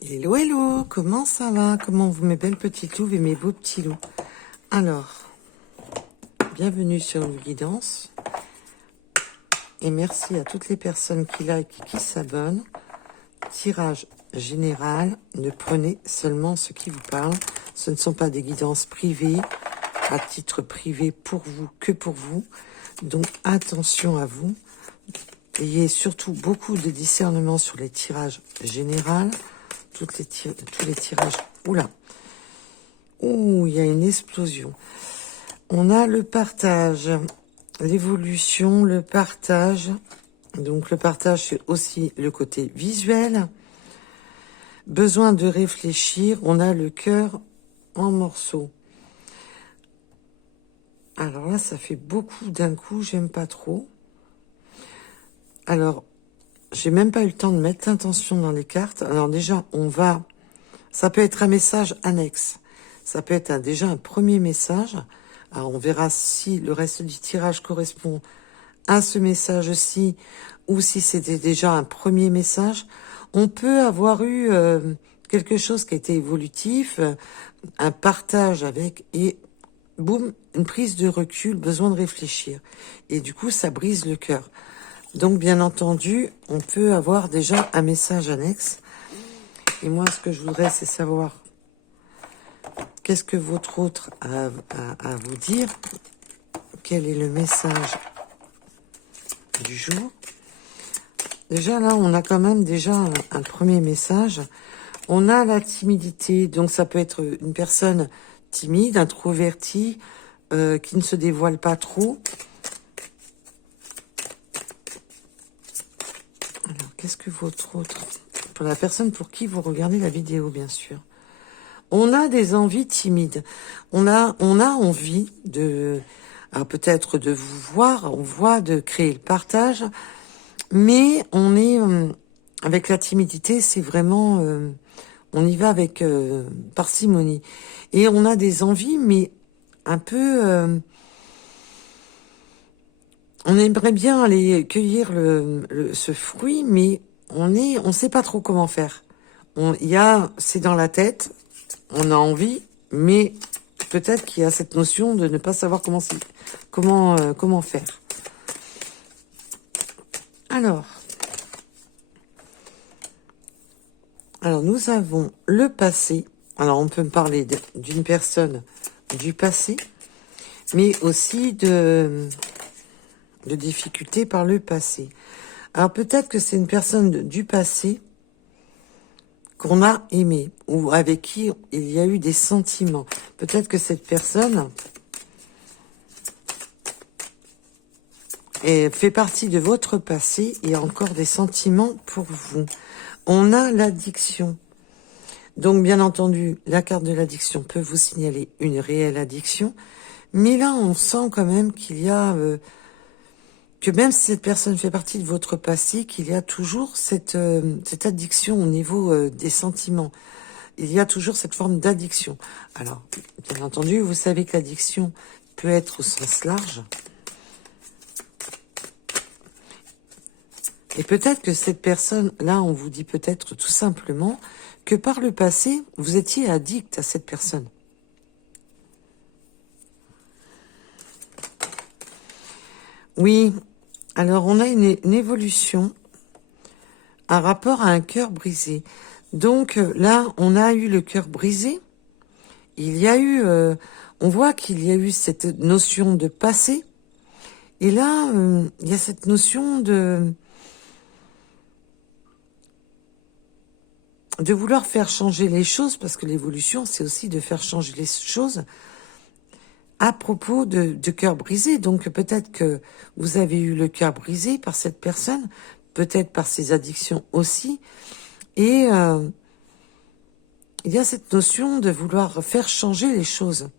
Hello, hello, comment ça va? Comment vous, mes belles petites louves et mes beaux petits loups? Alors, bienvenue sur une guidance. Et merci à toutes les personnes qui like et qui s'abonnent. Tirage général, ne prenez seulement ce qui vous parle. Ce ne sont pas des guidances privées, à titre privé pour vous, que pour vous. Donc, attention à vous. Ayez surtout beaucoup de discernement sur les tirages généraux. Tous les tirages. Oula. Ouh, il y a une explosion. On a le partage, l'évolution, le partage. Donc le partage, c'est aussi le côté visuel. Besoin de réfléchir. On a le cœur en morceaux. Alors là, ça fait beaucoup d'un coup. J'aime pas trop. Alors, j'ai même pas eu le temps de mettre l'intention dans les cartes. Alors déjà, on va... Ça peut être un message annexe. Ça peut être déjà un premier message. Alors, on verra si le reste du tirage correspond à ce message-ci ou si c'était déjà un premier message. On peut avoir eu quelque chose qui a été évolutif, un partage avec, et boum, une prise de recul, besoin de réfléchir. Et du coup, ça brise le cœur. Donc, bien entendu, on peut avoir déjà un message annexe. Et moi, ce que je voudrais, c'est savoir qu'est-ce que votre autre a à vous dire. Quel est le message du jour? Déjà, là, on a quand même déjà un premier message. On a la timidité. Donc, ça peut être une personne timide, introvertie, qui ne se dévoile pas trop. Alors, qu'est-ce que votre autre... Pour la personne pour qui vous regardez la vidéo, bien sûr. On a des envies timides. On a envie de... Alors, peut-être de vous voir, on voit de créer le partage, mais on est... avec la timidité, c'est vraiment... on y va avec parcimonie. Et on a des envies, mais un peu... on aimerait bien aller cueillir ce fruit, mais on sait pas trop comment faire. C'est dans la tête, on a envie, mais peut-être qu'il y a cette notion de ne pas savoir comment faire. Alors nous avons le passé. Alors on peut me parler d'une personne du passé, mais aussi de difficultés par le passé. Alors peut-être que c'est une personne du passé qu'on a aimé ou avec qui il y a eu des sentiments. Peut-être que cette personne fait partie de votre passé et a encore des sentiments pour vous. On a l'addiction. Donc bien entendu, la carte de l'addiction peut vous signaler une réelle addiction. Mais là, on sent quand même qu'il y a... que même si cette personne fait partie de votre passé, qu'il y a toujours cette addiction au niveau des sentiments. Il y a toujours cette forme d'addiction. Alors, bien entendu, vous savez que l'addiction peut être au sens large. Et peut-être que cette personne, là, on vous dit peut-être tout simplement que par le passé, vous étiez addict à cette personne. Oui, alors on a une évolution, un rapport à un cœur brisé. Donc là, on a eu le cœur brisé. Il y a eu, on voit qu'il y a eu cette notion de passé. Et là, il y a cette notion de vouloir faire changer les choses, parce que l'évolution, c'est aussi de faire changer les choses à propos de cœur brisé. Donc peut-être que vous avez eu le cœur brisé par cette personne, peut-être par ses addictions aussi. Et il y a cette notion de vouloir faire changer les choses.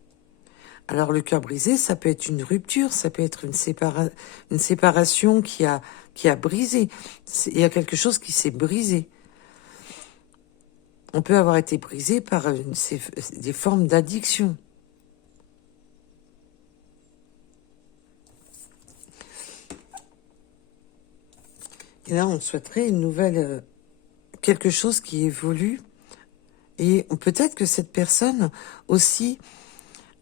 Alors le cœur brisé, ça peut être une rupture, ça peut être une séparation qui a brisé. Il y a quelque chose qui s'est brisé. On peut avoir été brisé par des formes d'addiction. Et là, on souhaiterait une nouvelle... quelque chose qui évolue Et peut-être que cette personne aussi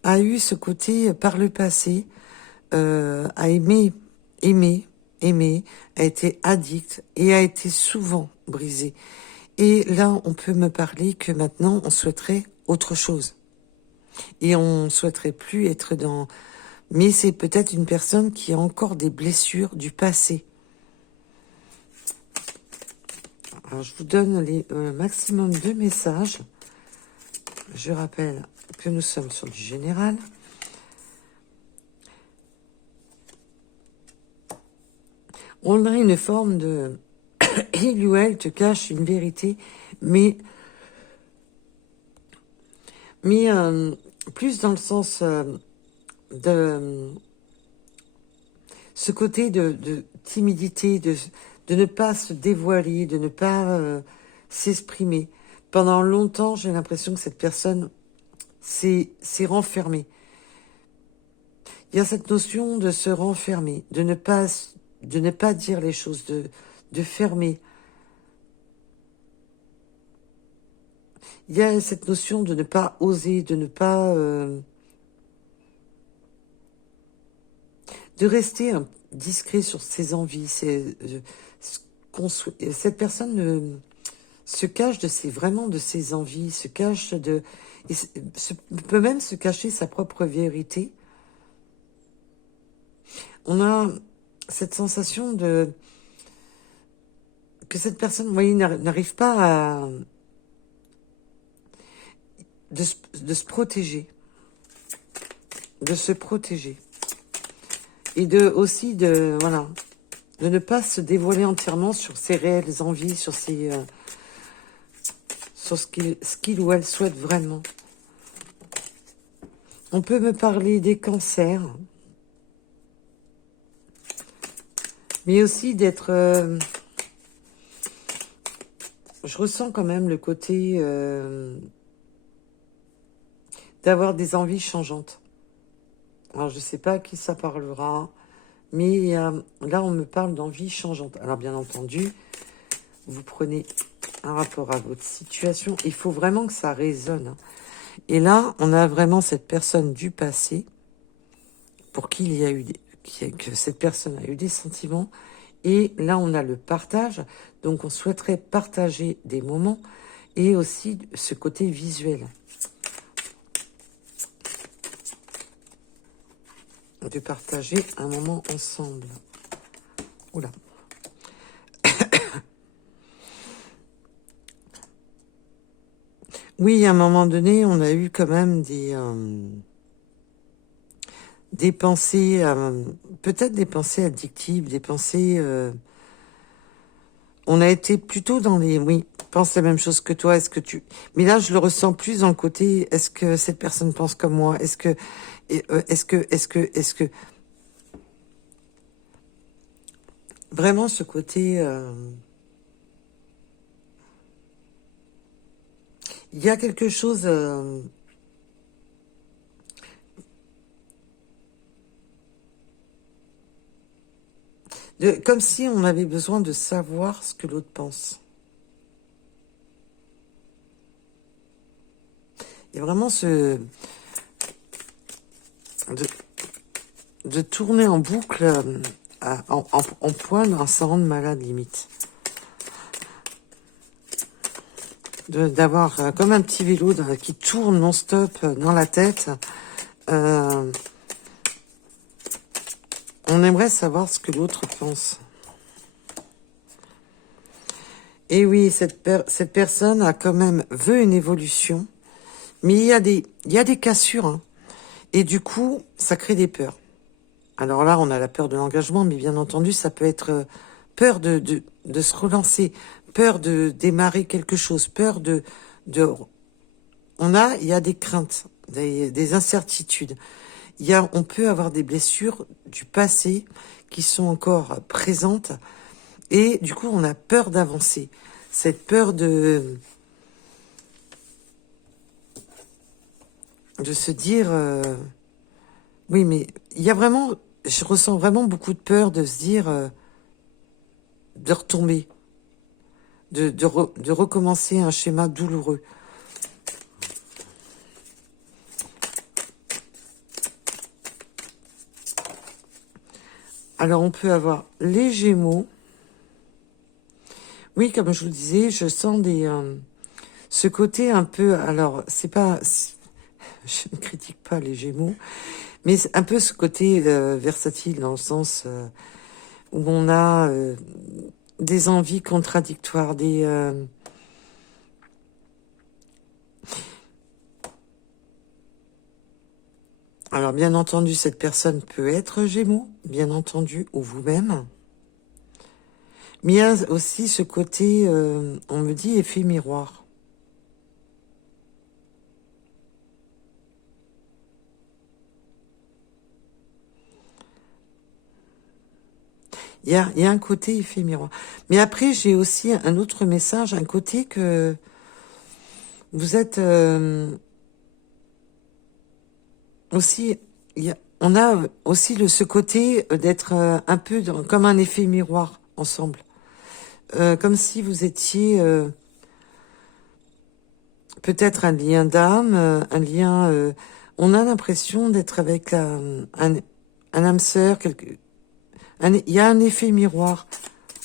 a eu ce côté par le passé, a aimé, a été addict et a été souvent brisé. Et là, on peut me parler que maintenant, on souhaiterait autre chose. Et on souhaiterait plus être dans... Mais c'est peut-être une personne qui a encore des blessures du passé. Alors, je vous donne les maximum de messages. Je rappelle que nous sommes sur du général. On a une forme de... Il ou elle te cache une vérité, mais plus dans le sens de ce côté de timidité, de ne pas se dévoiler, de ne pas s'exprimer. Pendant longtemps, j'ai l'impression que cette personne s'est renfermée. Il y a cette notion de se renfermer, de ne pas dire les choses, de fermer. Il y a cette notion de ne pas oser, de ne pas... de rester discret sur ses envies. Cette personne se cache vraiment de ses envies, se cache peut même se cacher sa propre vérité. On a cette sensation que cette personne, vous voyez, n'arrive pas à... de se protéger. De se protéger. Et aussi de ne pas se dévoiler entièrement sur ses réelles envies, sur ce qu'il ou elle souhaite vraiment. On peut me parler des cancers, mais aussi d'être... je ressens quand même le côté d'avoir des envies changeantes. Alors, je ne sais pas à qui ça parlera, mais là, on me parle d'envie changeante. Alors, bien entendu, vous prenez un rapport à votre situation. Il faut vraiment que ça résonne. Et là, on a vraiment cette personne du passé pour qui que cette personne a eu des sentiments. Et là, on a le partage. Donc, on souhaiterait partager des moments et aussi ce côté visuel. De partager un moment ensemble. Oula. Oui, à un moment donné, on a eu quand même des pensées, peut-être des pensées addictives, des pensées... on a été plutôt dans les... Oui, pense la même chose que toi. Est-ce que tu... Mais là, je le ressens plus dans le côté, est-ce que cette personne pense comme moi? Est-ce que... Vraiment ce côté... Il y a quelque chose... comme si on avait besoin de savoir ce que l'autre pense. Il y a vraiment de tourner en boucle en poil à s'en rendre malade limite. D'avoir comme un petit vélo qui tourne non-stop dans la tête. On aimerait savoir ce que l'autre pense. Et oui, cette personne a quand même veut une évolution, mais il y a des cassures, hein. Et du coup, ça crée des peurs. Alors là, on a la peur de l'engagement, mais bien entendu, ça peut être peur de se relancer, peur de démarrer quelque chose, peur il y a des craintes, des incertitudes. On peut avoir des blessures du passé qui sont encore présentes et du coup, on a peur d'avancer. Cette peur de se dire oui, mais il y a vraiment, je ressens vraiment beaucoup de peur de se dire de retomber, de recommencer un schéma douloureux. Alors, on peut avoir les Gémeaux. Oui, comme je vous disais, je sens ce côté un peu... Alors, c'est pas... Je ne critique pas les Gémeaux, mais c'est un peu ce côté versatile dans le sens où on a des envies contradictoires, Alors, bien entendu, cette personne peut être Gémeaux, bien entendu, ou vous-même. Mais il y a aussi ce côté, on me dit, effet miroir. Il y a un côté effet miroir. Mais après, j'ai aussi un autre message, un côté que vous êtes aussi... on a aussi ce côté d'être un peu comme un effet miroir ensemble. Comme si vous étiez peut-être un lien d'âme, un lien... on a l'impression d'être avec un âme sœur. Il y a un effet miroir.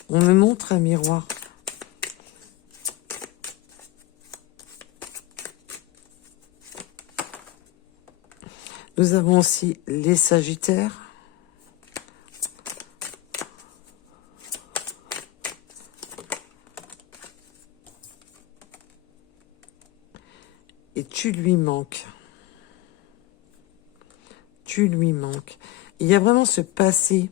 On me montre un miroir. Nous avons aussi les Sagittaires. Et tu lui manques. Tu lui manques. Il y a vraiment ce passé.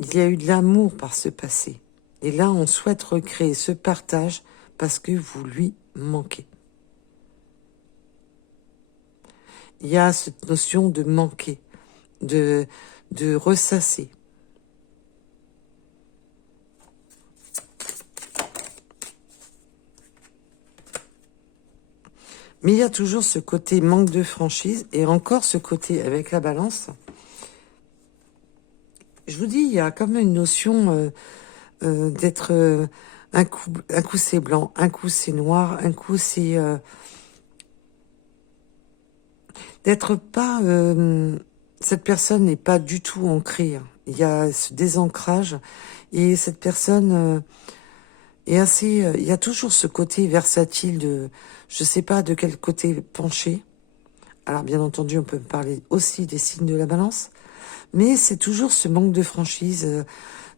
Il y a eu de l'amour par ce passé. Et là, on souhaite recréer ce partage parce que vous lui manquez. Il y a cette notion de manquer, de ressasser. Mais il y a toujours ce côté manque de franchise et encore ce côté avec la balance. Je vous dis, il y a comme une notion d'être un coup c'est blanc, un coup c'est noir, un coup c'est d'être pas cette personne n'est pas du tout ancrée. Hein. Il y a ce désancrage et cette personne est assez. Il y a toujours ce côté versatile de, je sais pas de quel côté pencher. Alors bien entendu, on peut parler aussi des signes de la Balance, mais c'est toujours ce manque de franchise.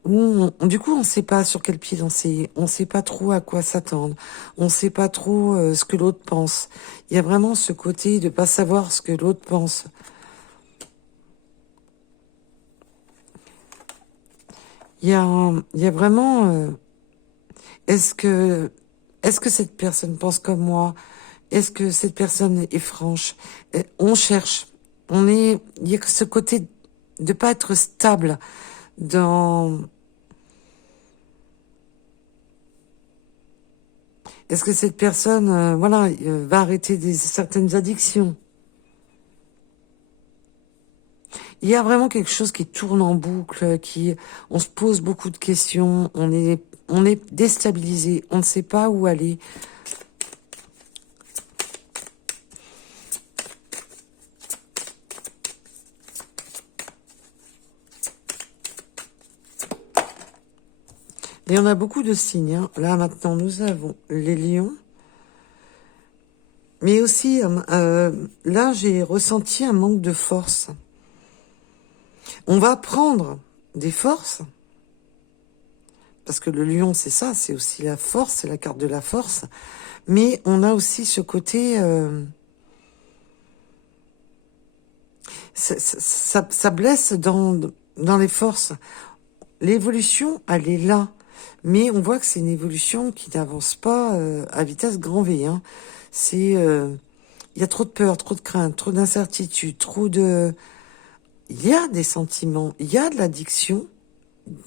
Du coup, on ne sait pas sur quel pied danser, on ne sait pas trop à quoi s'attendre, on ne sait pas trop ce que l'autre pense. Il y a vraiment ce côté de pas savoir ce que l'autre pense. Il y a vraiment... est-ce que, est-ce que cette personne pense comme moi? Est-ce que cette personne est franche? On cherche. Il y a ce côté de pas être stable dans... Est-ce que cette personne, va arrêter certaines addictions? Il y a vraiment quelque chose qui tourne en boucle, on se pose beaucoup de questions, on est déstabilisé, on ne sait pas où aller. Et on a beaucoup de signes. Hein. Là, maintenant, nous avons les lions. Mais aussi, là, j'ai ressenti un manque de force. On va prendre des forces. Parce que le lion, c'est ça, c'est aussi la force, c'est la carte de la force. Mais on a aussi ce côté... ça blesse dans les forces. L'évolution, elle est là. Mais on voit que c'est une évolution qui n'avance pas à vitesse grand V. Hein. Il y a trop de peur, trop de crainte, trop d'incertitude, il y a des sentiments, il y a de l'addiction.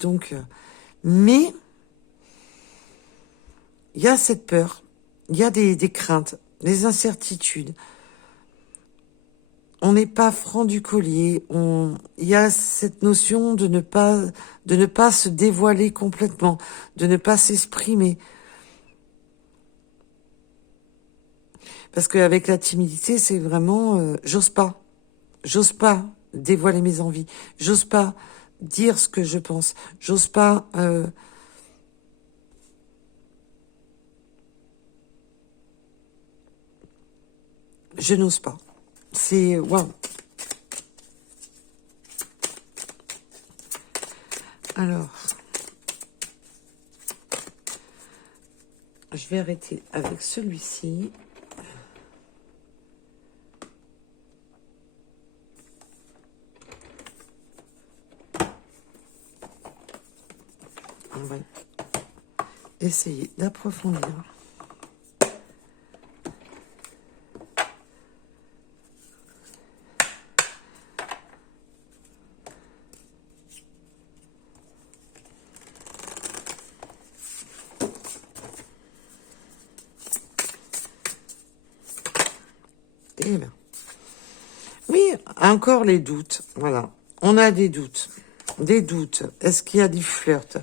Donc, mais il y a cette peur, il y a des craintes, des incertitudes. On n'est pas franc du collier. Il y a cette notion de ne pas se dévoiler complètement, de ne pas s'exprimer. Parce qu'avec la timidité, c'est vraiment, j'ose pas. dévoiler mes envies. J'ose pas dire ce que je pense. J'ose pas... je n'ose pas. C'est... Waouh. Alors... je vais arrêter avec celui-ci. On va essayer d'approfondir. Eh bien. Oui, encore les doutes. Voilà. On a des doutes. Des doutes. Est-ce qu'il y a du flirt?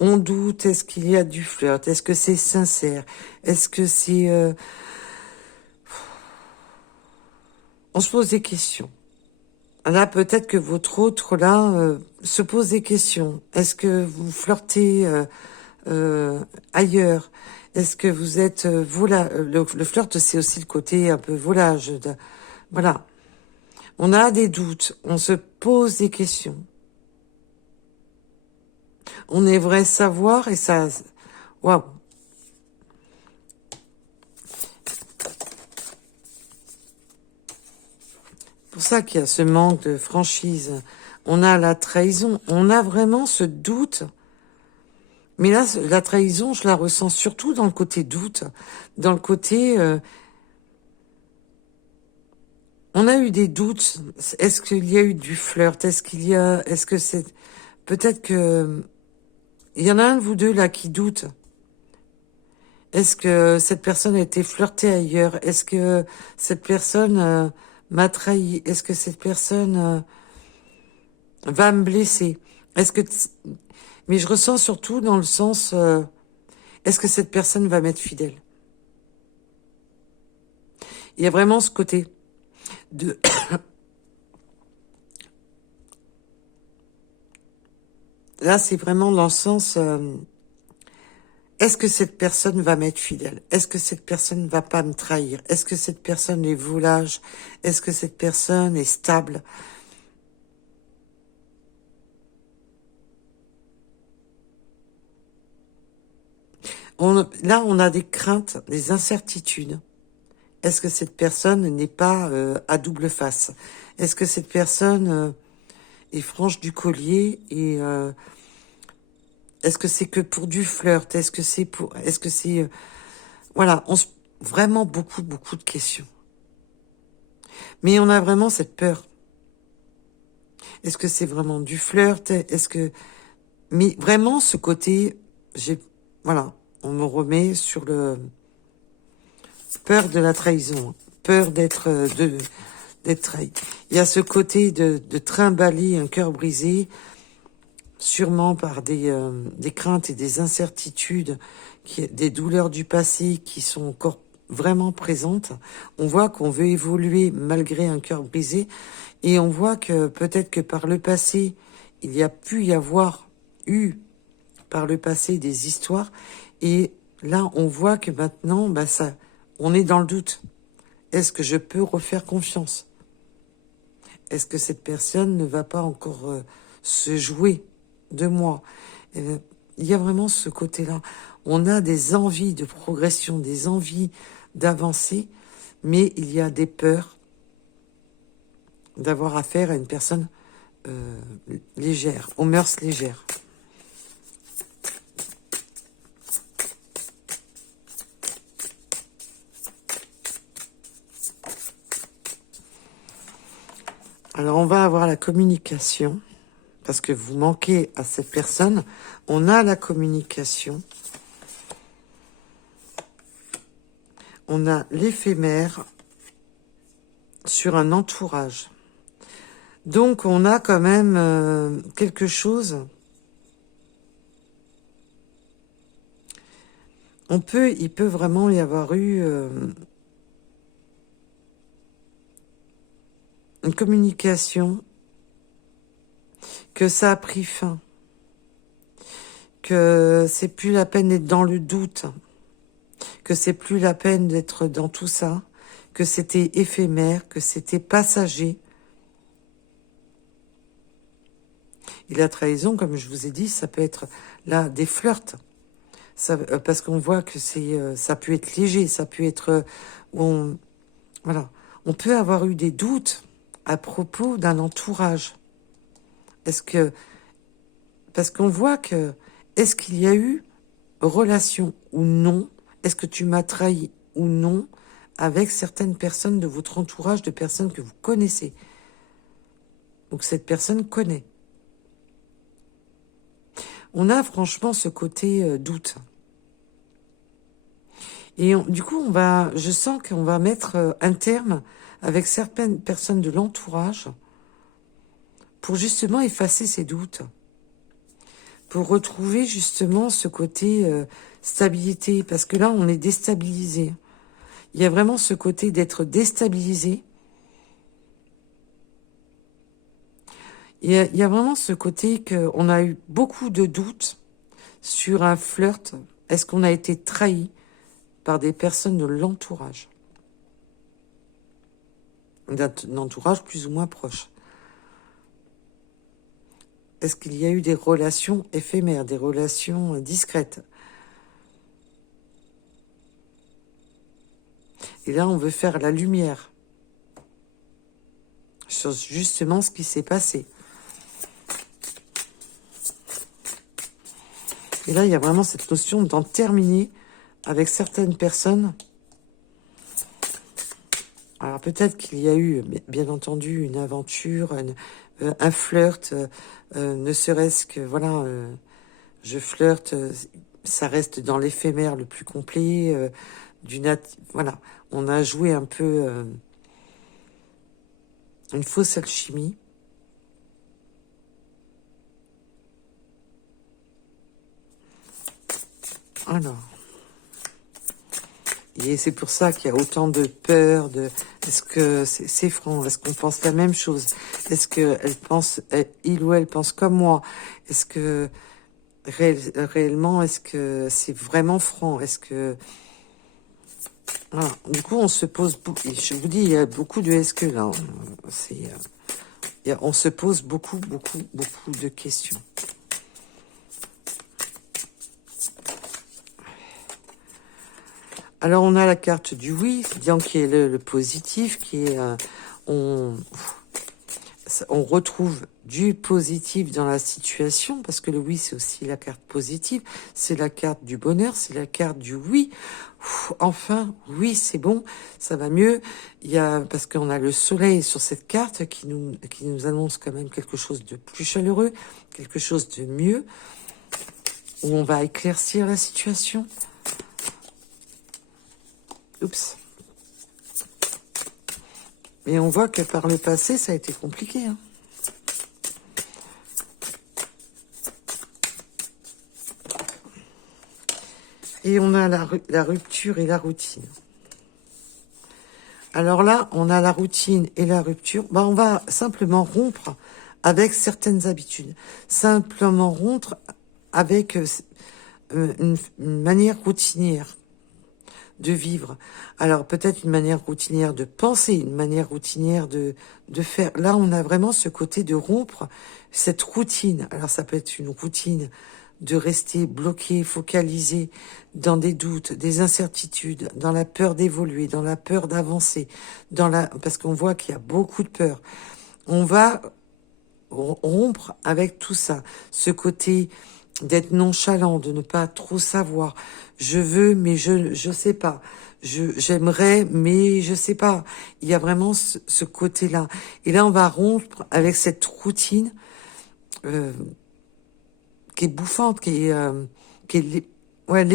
On doute. Est-ce qu'il y a du flirt? Est-ce que c'est sincère? Est-ce que c'est... on se pose des questions. Là, peut-être que votre autre, là, se pose des questions. Est-ce que vous flirtez ailleurs? Est-ce que vous êtes... le flirt, c'est aussi le côté un peu volage. Voilà. On a des doutes. On se pose des questions. On aimerait savoir et ça... Waouh. C'est pour ça qu'il y a ce manque de franchise. On a la trahison. On a vraiment ce doute. Mais là, la trahison, je la ressens surtout dans le côté doute. Dans le côté... on a eu des doutes. Est-ce qu'il y a eu du flirt? Est-ce qu'il y a... Est-ce que c'est... Peut-être que... il y en a un de vous deux là qui doute. Est-ce que cette personne a été flirtée ailleurs? Est-ce que cette personne m'a trahi? Est-ce que cette personne va me blesser? Est-ce que... mais je ressens surtout dans le sens... est-ce que cette personne va m'être fidèle? Il y a vraiment ce côté de... là, c'est vraiment dans le sens... est-ce que cette personne va m'être fidèle? Est-ce que cette personne ne va pas me trahir? Est-ce que cette personne est volage? Est-ce que cette personne est stable? Là, on a des craintes, des incertitudes. Est-ce que cette personne n'est pas à double face? Est-ce que cette personne est franche du collier et est-ce que c'est que pour du flirt? Est-ce que c'est pour... Est-ce que c'est... voilà, vraiment beaucoup de questions. Mais on a vraiment cette peur. Est-ce que c'est vraiment du flirt? Est-ce que... mais vraiment, ce côté... voilà, on me remet sur le... peur de la trahison. Peur d'être trahi. Il y a ce côté de trimballer un cœur brisé, sûrement par des craintes et des incertitudes, des douleurs du passé qui sont encore vraiment présentes. On voit qu'on veut évoluer malgré un cœur brisé, et on voit que peut-être que par le passé, il y a pu y avoir eu par le passé des histoires, et là on voit que maintenant, bah ça, on est dans le doute. Est-ce que je peux refaire confiance? Est-ce que cette personne ne va pas encore se jouer de moi? Il y a vraiment ce côté-là. On a des envies de progression, des envies d'avancer, mais il y a des peurs d'avoir affaire à une personne légère, aux mœurs légères. Alors, on va avoir la communication, parce que vous manquez à cette personne. On a la communication. On a l'éphémère sur un entourage. Donc, on a quand même quelque chose. Il peut vraiment y avoir eu une communication que ça a pris fin, que c'est plus la peine d'être dans le doute, que c'est plus la peine d'être dans tout ça, que c'était éphémère, que c'était passager. Et la trahison, comme je vous ai dit, ça peut être là des flirts. Ça, parce qu'on voit que ça peut être léger, ça peut être voilà, on peut avoir eu des doutes à propos d'un entourage. Est-ce que parce qu'on voit que est-ce qu'il y a eu relation ou non? Est-ce que tu m'as trahi ou non avec certaines personnes de votre entourage, de personnes que vous connaissez ou que cette personne connaît? On a franchement ce côté doute. Et du coup, je sens qu'on va mettre un terme avec certaines personnes de l'entourage pour justement effacer ces doutes, pour retrouver justement ce côté stabilité, parce que là, on est déstabilisé. Il y a vraiment ce côté d'être déstabilisé. Il y a vraiment ce côté qu'on a eu beaucoup de doutes sur un flirt. Est-ce qu'on a été trahi par des personnes de l'entourage, d'un entourage plus ou moins proche? Est-ce qu'il y a eu des relations éphémères, des relations discrètes? Et là, on veut faire la lumière sur justement ce qui s'est passé. Et là, il y a vraiment cette notion d'en terminer avec certaines personnes. Alors peut-être qu'il y a eu, bien entendu, une aventure, un flirt, ne serait-ce que, voilà, je flirte, ça reste dans l'éphémère le plus complet, voilà, on a joué un peu une fausse alchimie. Alors, et c'est pour ça qu'il y a autant de peur, est-ce que c'est franc, est-ce qu'on pense la même chose, est-ce que il ou elle pense comme moi, est-ce que réellement, est-ce que c'est vraiment franc, est-ce que voilà. Du coup, on se pose, je vous dis, il y a beaucoup de est-ce que là, on se pose beaucoup de questions. Alors, on a la carte du oui, disant qui est le positif, qui est on retrouve du positif dans la situation, parce que le oui, c'est aussi la carte positive, c'est la carte du bonheur, c'est la carte du oui. Enfin, oui, c'est bon, ça va mieux. Parce qu'on a le soleil sur cette carte qui nous annonce quand même quelque chose de plus chaleureux, quelque chose de mieux, où on va éclaircir la situation. Oups. Et on voit que par le passé, ça a été compliqué. Hein. Et on a la rupture et la routine. Alors là, on a la routine et la rupture. On va simplement rompre avec certaines habitudes. Simplement rompre avec une manière routinière de vivre. Alors peut-être une manière routinière de penser, une manière routinière de faire. Là, on a vraiment ce côté de rompre cette routine. Alors ça peut être une routine de rester bloqué, focalisé dans des doutes, des incertitudes, dans la peur d'évoluer, dans la peur d'avancer, parce qu'on voit qu'il y a beaucoup de peur. On va rompre avec tout ça, ce côté d'être nonchalant, de ne pas trop savoir. Je veux, mais je sais pas. J'aimerais, mais je sais pas. Il y a vraiment ce côté-là. Et là, on va rompre avec cette routine qui est bouffante, qui est ouais,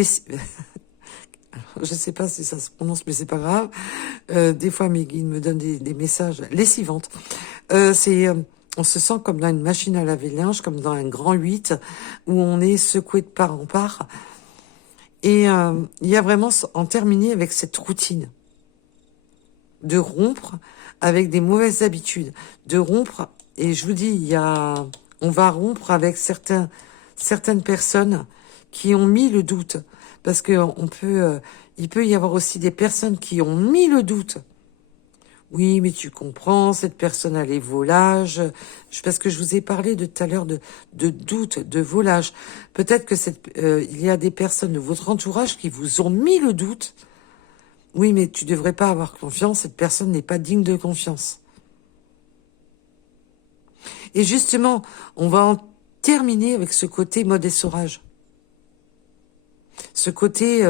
je sais pas si ça se prononce, mais c'est pas grave. Des fois, mes guides me donnent des messages lessivantes. On se sent comme dans une machine à laver le linge, comme dans un grand 8, où on est secoué de part en part. Et il y a vraiment en terminer avec cette routine, de rompre avec des mauvaises habitudes, de rompre. Et je vous dis, il y a On va rompre avec certaines personnes qui ont mis le doute. Parce que il peut y avoir aussi des personnes qui ont mis le doute. Oui, mais tu comprends, cette personne a les volages. Parce que je vous ai parlé de tout à l'heure de doute, de volage. Peut-être que il y a des personnes de votre entourage qui vous ont mis le doute. Oui, mais tu devrais pas avoir confiance, cette personne n'est pas digne de confiance. Et justement, on va en terminer avec ce côté mode essorage. Ce côté,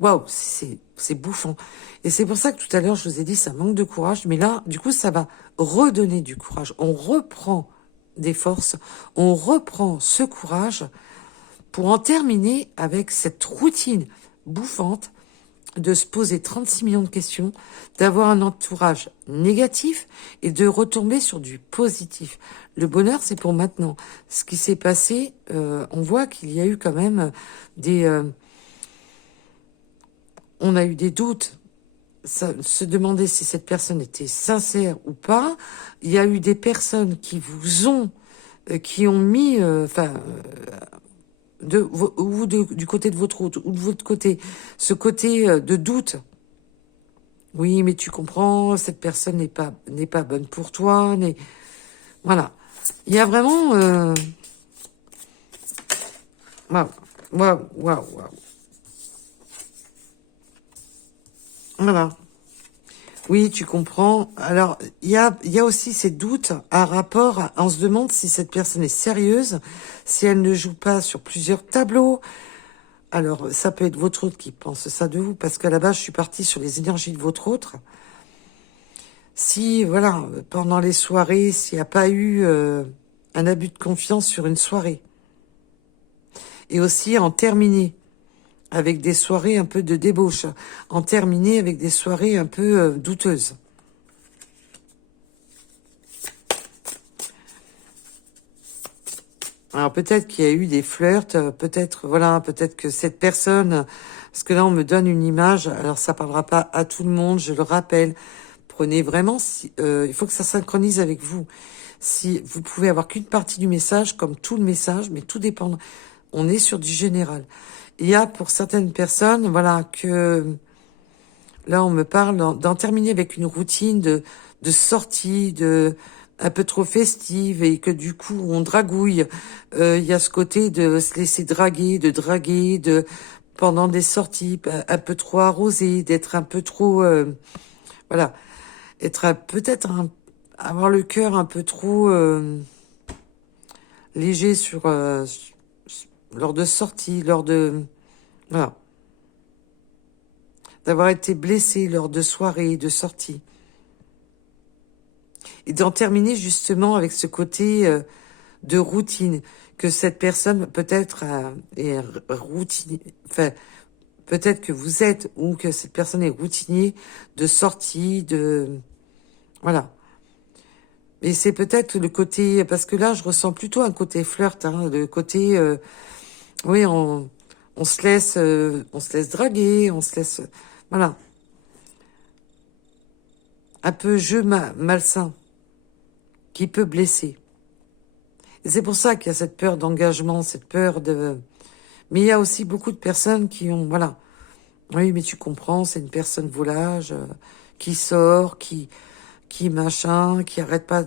waouh, c'est bouffant. Et c'est pour ça que tout à l'heure, je vous ai dit, ça manque de courage. Mais là, du coup, ça va redonner du courage. On reprend des forces, on reprend ce courage pour en terminer avec cette routine bouffante de se poser 36 millions de questions, d'avoir un entourage négatif et de retomber sur du positif. Le bonheur, c'est pour maintenant. Ce qui s'est passé, on voit qu'il y a eu quand même on a eu des doutes, se demander si cette personne était sincère ou pas. Il y a eu des personnes qui vous ont, qui ont mis, du côté de votre autre, ou de votre côté, ce côté de doute. Oui, mais tu comprends, cette personne n'est pas bonne pour toi, voilà. Il y a vraiment, waouh, waouh, waouh, waouh. Voilà. Oui, tu comprends. Alors, il y a aussi ces doutes à rapport, on se demande si cette personne est sérieuse, si elle ne joue pas sur plusieurs tableaux. Alors, ça peut être votre autre qui pense ça de vous, parce qu'à la base, je suis partie sur les énergies de votre autre. Si, voilà, pendant les soirées, s'il n'y a pas eu un abus de confiance sur une soirée. Et aussi en terminer avec des soirées un peu de débauche. En terminer avec des soirées un peu douteuses. Alors peut-être qu'il y a eu des flirts, peut-être que cette personne, parce que là on me donne une image, alors ça parlera pas à tout le monde, je le rappelle, prenez vraiment, il faut que ça synchronise avec vous. Si vous pouvez avoir qu'une partie du message, comme tout le message, mais tout dépend. On est sur du général. Il y a pour certaines personnes, voilà, que là on me parle d'en terminer avec une routine de sortie, un peu trop festive et que du coup on dragouille. Il y a ce côté de se laisser draguer, pendant des sorties un peu trop arrosées, d'être un peu trop, voilà, peut-être avoir le cœur un peu trop léger lors de sorties, voilà, d'avoir été blessé lors de soirées, de sorties. Et d'en terminer justement avec ce côté de routine, que cette personne peut-être est routine, enfin, peut-être que vous êtes, ou que cette personne est routinier de sortie, voilà. Et c'est peut-être le côté, parce que là, je ressens plutôt un côté flirt, hein, le côté, oui, on se laisse draguer, voilà. Un peu jeu malsain, qui peut blesser. Et c'est pour ça qu'il y a cette peur d'engagement, cette peur de... Mais il y a aussi beaucoup de personnes qui ont, voilà. Oui, mais tu comprends, c'est une personne volage, qui sort, qui machin, qui arrête pas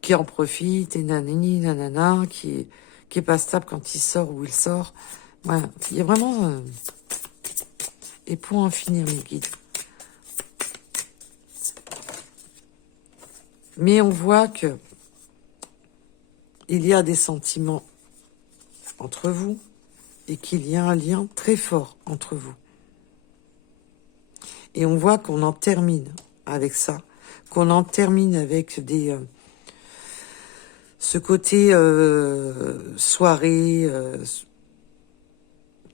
qui en profite, et nanani, nanana, qui est pas stable quand il sort ou il sort. Voilà. Il y a vraiment, et pour en finir, mes guides. Mais on voit que il y a des sentiments entre vous et qu'il y a un lien très fort entre vous. Et on voit qu'on en termine avec ça, qu'on en termine avec ce côté soirée,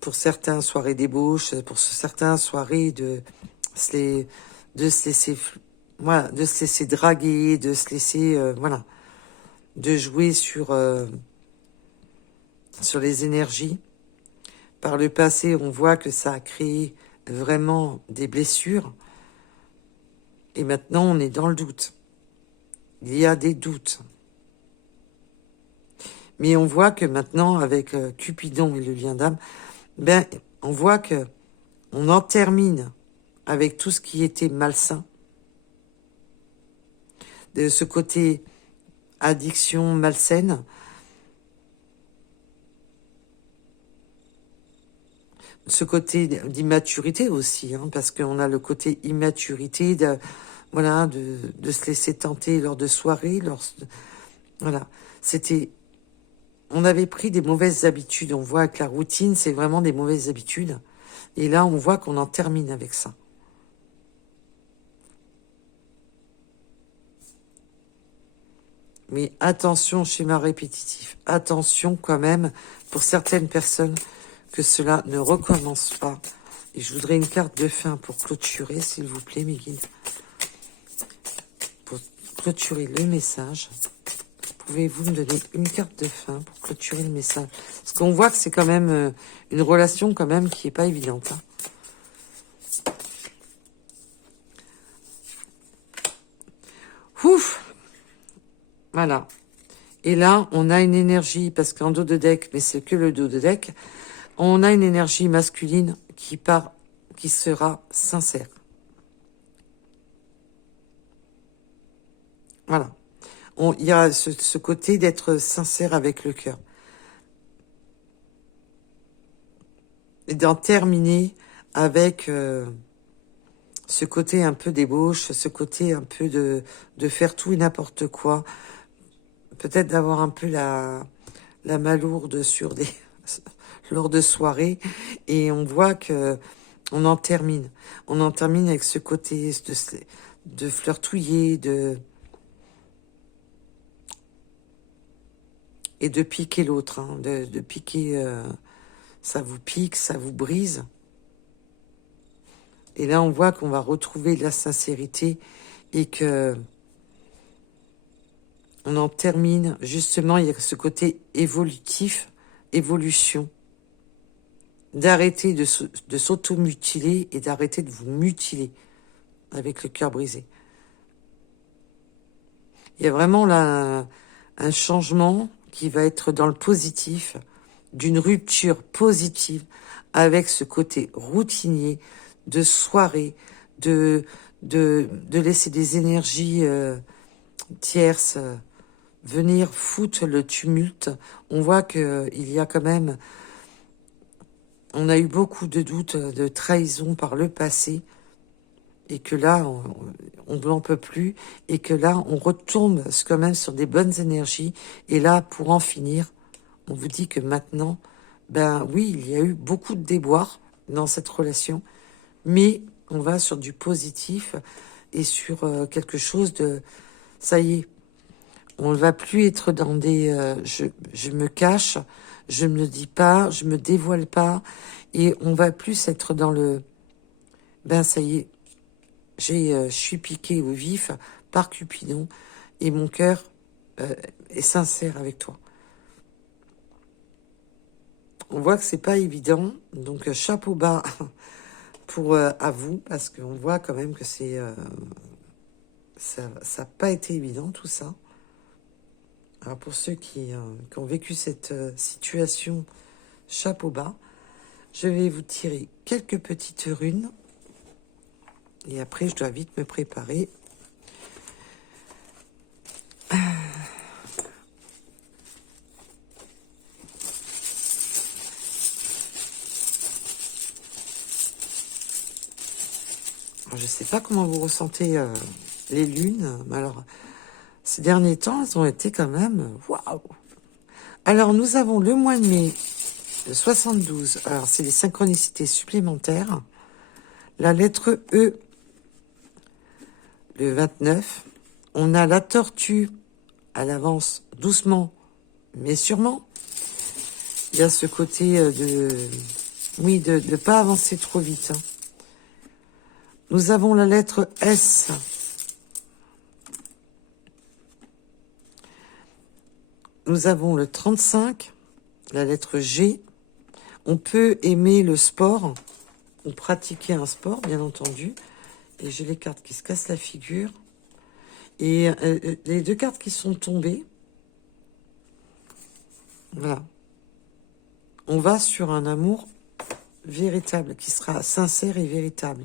pour certains soirées débauche, pour certains soirées de se laisser, voilà, de se laisser draguer, de se laisser, voilà, de jouer sur les énergies. Par le passé, on voit que ça a créé vraiment des blessures. Et maintenant, on est dans le doute. Il y a des doutes. Mais on voit que maintenant, avec Cupidon et le lien d'âme, ben, on voit que on en termine avec tout ce qui était malsain. De ce côté addiction malsaine. Ce côté d'immaturité aussi, hein, parce qu'on a le côté immaturité voilà, de se laisser tenter lors de soirées. Voilà, c'était... On avait pris des mauvaises habitudes. On voit que la routine, c'est vraiment des mauvaises habitudes. Et là, on voit qu'on en termine avec ça. Mais attention, schéma répétitif. Attention quand même, pour certaines personnes, que cela ne recommence pas. Et je voudrais une carte de fin pour clôturer, s'il vous plaît, mes guides. Pour clôturer le message, pouvez-vous me donner une carte de fin pour clôturer le message? Parce qu'on voit que c'est quand même une relation quand même qui est pas évidente. Hein. Ouf! Voilà. Et là, on a une énergie, parce qu'en dos de deck, mais c'est que le dos de deck, on a une énergie masculine qui sera sincère. Voilà. Il y a ce côté d'être sincère avec le cœur. Et d'en terminer avec ce côté un peu débauche, ce côté un peu de faire tout et n'importe quoi. Peut-être d'avoir un peu la malourde sur des lors de soirées. Et on voit que on en termine. On en termine avec ce côté de flirtouiller, et de piquer l'autre, hein, de piquer, ça vous pique, ça vous brise. Et là, on voit qu'on va retrouver de la sincérité et que on en termine. Justement, il y a ce côté évolutif, évolution, d'arrêter de s'auto-mutiler et d'arrêter de vous mutiler avec le cœur brisé. Il y a vraiment là un changement qui va être dans le positif, d'une rupture positive avec ce côté routinier, de soirée, de laisser des énergies tierces venir foutre le tumulte. On voit que il y a quand même... On a eu beaucoup de doutes, de trahison par le passé, et que là, on n'en peut plus, et que là, on retombe quand même sur des bonnes énergies. Et là, pour en finir, on vous dit que maintenant, ben oui, il y a eu beaucoup de déboires dans cette relation, mais on va sur du positif et sur quelque chose de... Ça y est, on ne va plus être dans des... je me cache, je ne me dis pas, je me dévoile pas, et on va plus être dans le... Ben ça y est, je suis piquée au vif par Cupidon, et mon cœur est sincère avec toi. On voit que c'est pas évident, donc chapeau bas pour à vous, parce qu'on voit quand même que c'est ça n'a pas été évident tout ça. Alors pour ceux qui ont vécu cette situation, chapeau bas, je vais vous tirer quelques petites runes et après je dois vite me préparer. Alors, je sais pas comment vous ressentez les lunes, mais alors ces derniers temps, elles ont été quand même waouh. Alors nous avons le mois de mai, le 72. Alors c'est les synchronicités supplémentaires. La lettre E, le 29. On a la tortue, elle avance doucement, mais sûrement. Il y a ce côté oui, de ne pas avancer trop vite. Hein. Nous avons la lettre S. Nous avons le 35, la lettre G. On peut aimer le sport, ou pratiquer un sport, bien entendu. Et j'ai les cartes qui se cassent la figure. Et les deux cartes qui sont tombées, voilà. On va sur un amour véritable, qui sera sincère et véritable.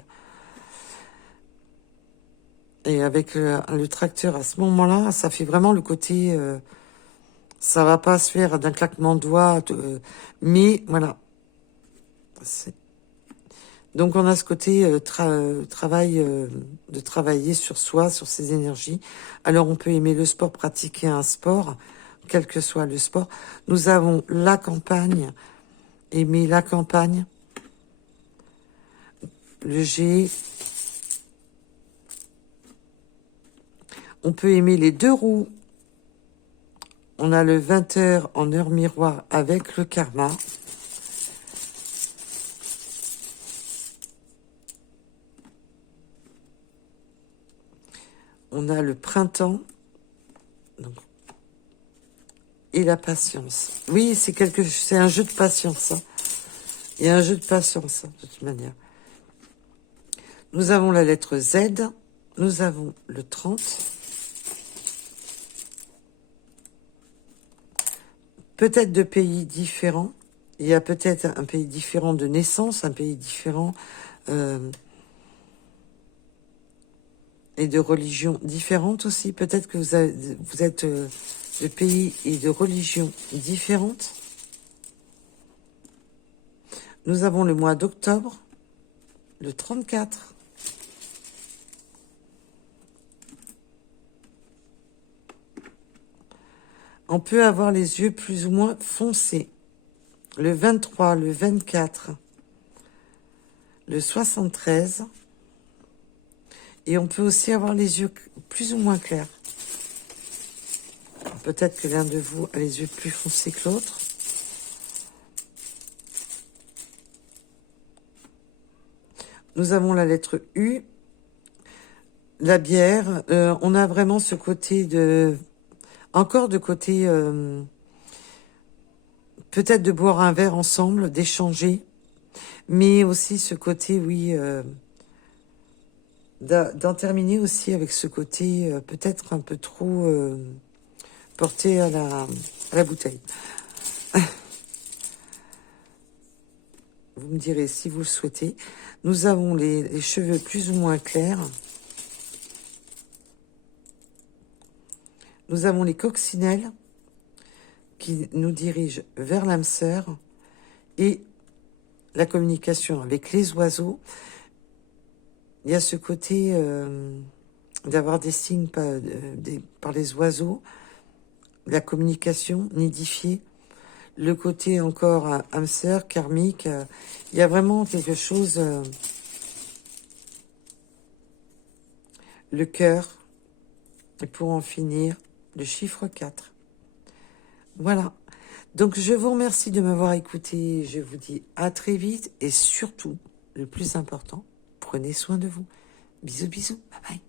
Et avec le tracteur, à ce moment-là, ça fait vraiment le côté... ça va pas se faire d'un claquement de doigts, mais voilà. Donc on a ce côté travail de travailler sur soi, sur ses énergies. Alors on peut aimer le sport, pratiquer un sport, quel que soit le sport. Nous avons la campagne, aimer la campagne, le G. On peut aimer les deux roues. On a le 20h en heure miroir avec le karma. On a le printemps. Donc, et la patience. Oui, c'est un jeu de patience. Hein. Il y a un jeu de patience, hein, de toute manière. Nous avons la lettre Z. Nous avons le 30. Peut-être de pays différents. Il y a peut-être un pays différent de naissance, un pays différent et de religion différente aussi. Peut-être que vous êtes de pays et de religions différentes. Nous avons le mois d'octobre, le 34. On peut avoir les yeux plus ou moins foncés. Le 23, le 24, le 73. Et on peut aussi avoir les yeux plus ou moins clairs. Peut-être que l'un de vous a les yeux plus foncés que l'autre. Nous avons la lettre U, la bière. On a vraiment ce côté de... Encore de côté... peut-être de boire un verre ensemble, d'échanger. Mais aussi ce côté, oui... d'en terminer aussi avec ce côté peut-être un peu trop porté à la bouteille. Vous me direz si vous le souhaitez. Nous avons les cheveux plus ou moins clairs. Nous avons les coccinelles qui nous dirigent vers l'âme sœur et la communication avec les oiseaux. Il y a ce côté d'avoir des signes par les oiseaux, la communication, nidifiée, le côté encore âme sœur, karmique. Il y a vraiment quelque chose, le cœur, et pour en finir, le chiffre 4. Voilà. Donc je vous remercie de m'avoir écouté. Je vous dis à très vite et surtout, le plus important, prenez soin de vous. Bisous, bisous. Bye bye.